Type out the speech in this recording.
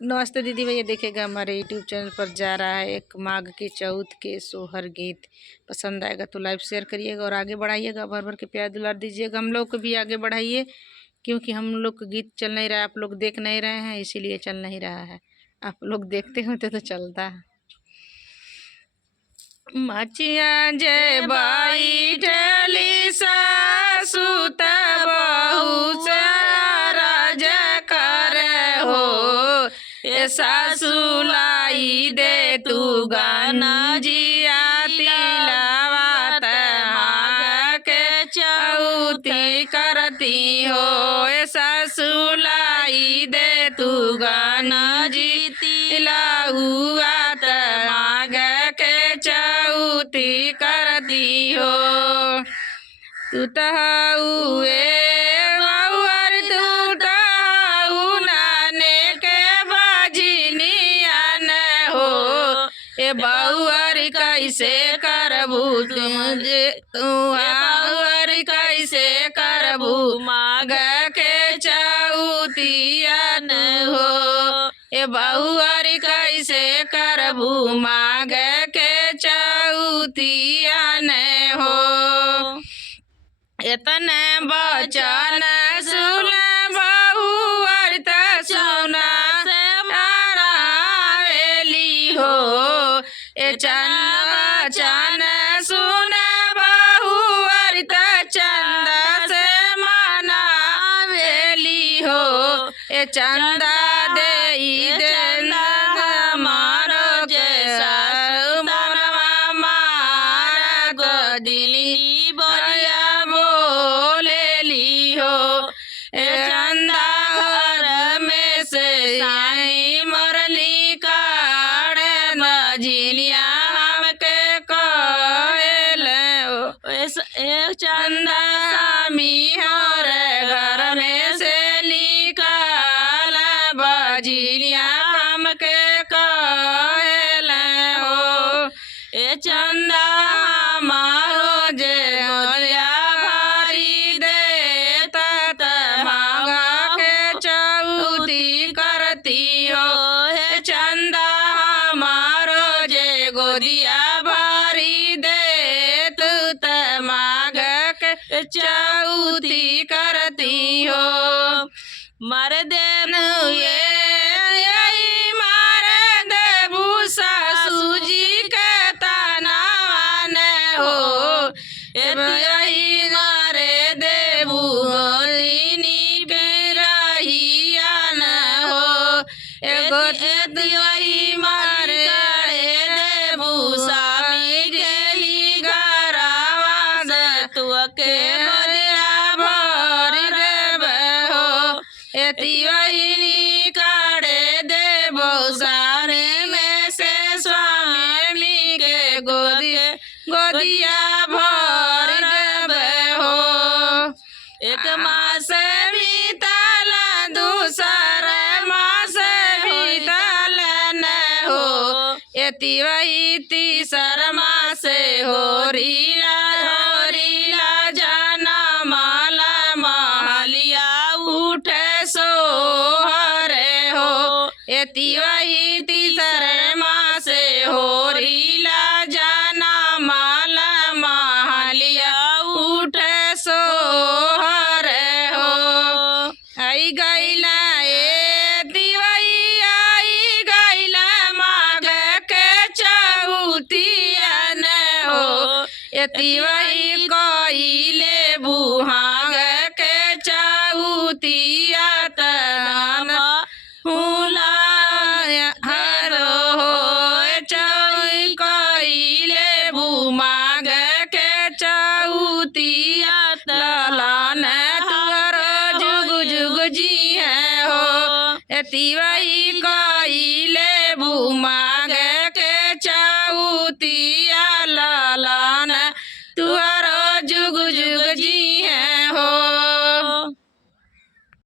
नमस्ते दीदी भैया, देखिएगा हमारे यूट्यूब चैनल पर जा रहा है एक माघ के चौथ के सोहर गीत। पसंद आएगा तो लाइव शेयर करिएगा और आगे बढ़ाइएगा, भर भर के प्यार दुलार दीजिएगा। हम लोग को भी आगे बढ़ाइए, क्योंकि हम लोग का गीत चल नहीं रहा है, आप लोग देख नहीं रहे हैं, इसीलिए चल नहीं रहा है। आप लोग देखते होते तो चलता है। मचिया जय बाई ठेली सासु त बहू राज करे हो, ए सासु लाई दे तू गाना जिया तिलावत माघ के चौथी करती हो, ए सासु लाई दे तू गाना जी तिलावत माघ के चौथी करती हो। तू तहुए बहुअर तू तहु नाने के बाजिनिया न हो, ए बहुअर कैसे करबू तुझे तू बहुअर कैसे करबू माघ के चौथिया न हो, ए बहुअर कैसे करबू माघ के चौथिया न हो। इतने बचन सुन बहुअर त सुना से मारावेली हो, ए चंद बचन सुन बहुअर त चंद से मनावेली हो, ए चंदा दे मारो जैसा मनवा मार दिली बलिया बोले ली हो, ए चंदा घर में से साई मरली काड़ मझिलिया हमके कहल हो, ए चंदा स्वामी हर घर में से निकाल बजिलिया हमके कहल हो, ए चंदा मारो जे गोलिया भारी दे तत मांगा के चौथी करती हो, ए चंदा मारो जे गोदिया भारी दे तत मांग के चौथी करती हो। मर देन ये मार देबू सासू जी के तनावा न हो, यही मारे देबू गोलिनी के रहिया न हो, एगो यही मार देबू स्वामी गेली घरवा से तुआ के बलिया भर देबे हो, एतिवही काढ़े देबो सारे में से स्वामी के गोदिया भर देबे हो। एक मास बीतल दूसर मास बीतल न हो, एतिवही तीसर मास हो रीला जाना माला महलिया उठे सोहरे हो, एतिवही तीसर मास हो रीला जाना माला महलिया उठे सोहरे हो। आई गईला ए दिवई आई गईला माघ के चौथिया न हो, एतिवही कइले बुहाग के चौथिया तनाम हुला हरो हो, चौई कइले बुमाग के चौथिया तलान तुअर जुग जुग जी है हो, एतिवा